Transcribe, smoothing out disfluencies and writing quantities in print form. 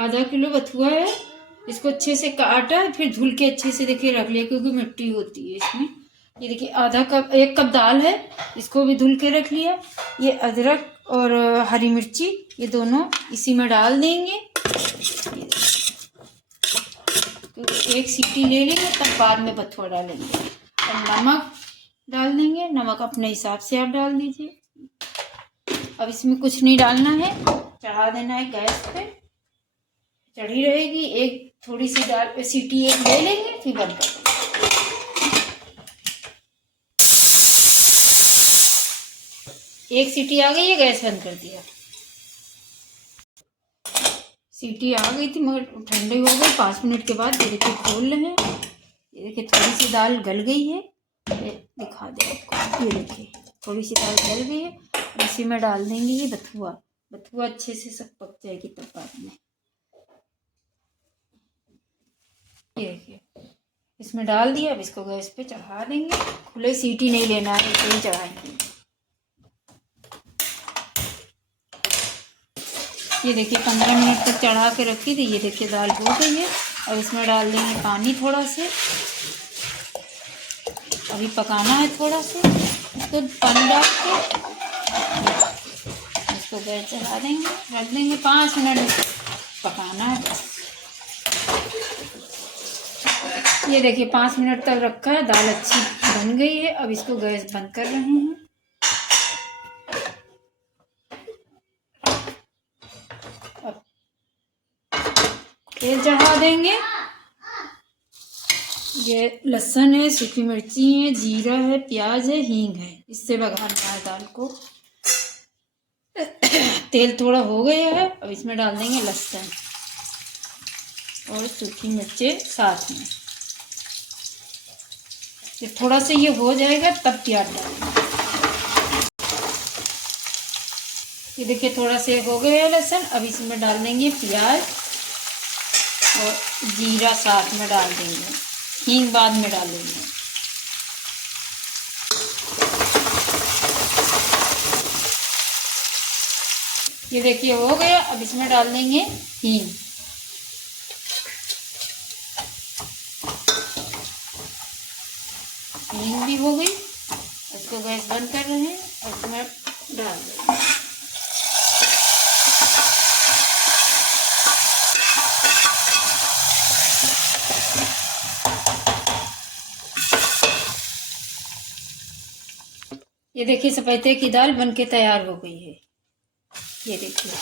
आधा किलो बथुआ है, इसको अच्छे से काटा, फिर धुल के अच्छे से देखिए रख लिया, क्योंकि मिट्टी होती है इसमें। ये देखिए आधा कप, 1 कप दाल है, इसको भी धुल के रख लिया। ये अदरक और हरी मिर्ची, ये दोनों इसी में डाल देंगे। तो 1 सीटी ले लेंगे, तब बाद में बथुआ डालेंगे। और नमक डाल देंगे, नमक अपने हिसाब से आप डाल दीजिए। अब इसमें कुछ नहीं डालना है, चढ़ा देना है गैस पे, चढ़ी रहेगी। एक थोड़ी सी दाल सीटी एक ले लेंगे, फिर बंद कर देंगे। एक सीटी आ गई है, गैस बंद कर दिया। सीटी आ गई थी मगर ठंडे हो गए। 5 मिनट के बाद ये देखिए खोल रहे हैं, ये देखिए थोड़ी सी दाल गल गई है। ये दिखा दे आपको, ये देखिए थोड़ी सी दाल गल गई है। इसी में डाल देंगे ये बथुआ। बथुआ अच्छे से सब पक जाएगी तब बाद में। ये देखिए इसमें डाल दिया। अब इसको गैस पे चढ़ा देंगे। खुले सीटी नहीं लेना है, ऐसे ही चढ़ाएंगे। ये देखिए 15 मिनट तक चढ़ा के रखी थी। ये देखिए दाल हो गई है। अब इसमें डाल देंगे पानी थोड़ा से, अभी पकाना है थोड़ा सा। तो पानी डाल के इसको गैस चला देंगे, रख देंगे। 5 मिनट पकाना है बस। ये देखिए 5 मिनट तक रखा है, दाल अच्छी बन गई है। अब इसको गैस बंद कर रहे हैं। अब तेल चढ़ा देंगे। ये लहसुन है, सूखी मिर्ची है, जीरा है, प्याज है, हींग है, इससे बघारना है दाल को। तेल थोड़ा हो गया है। अब इसमें डाल देंगे लहसुन और सूखी मिर्चें साथ में। जब थोड़ा सा ये हो जाएगा तब प्याज डालेंगे। ये देखिए थोड़ा से हो गया है लहसुन। अब इसमें डाल देंगे प्याज और जीरा साथ में डाल देंगे, हींग बाद में डालेंगे। ये देखिए हो गया। अब इसमें डाल देंगे हींग। हींग भी हो गई। इसको गैस बंद कर रहे हैं और इसमें डाल देंगे। ये देखिए सफेदे की दाल बनके तैयार हो गई है। ये देखिए।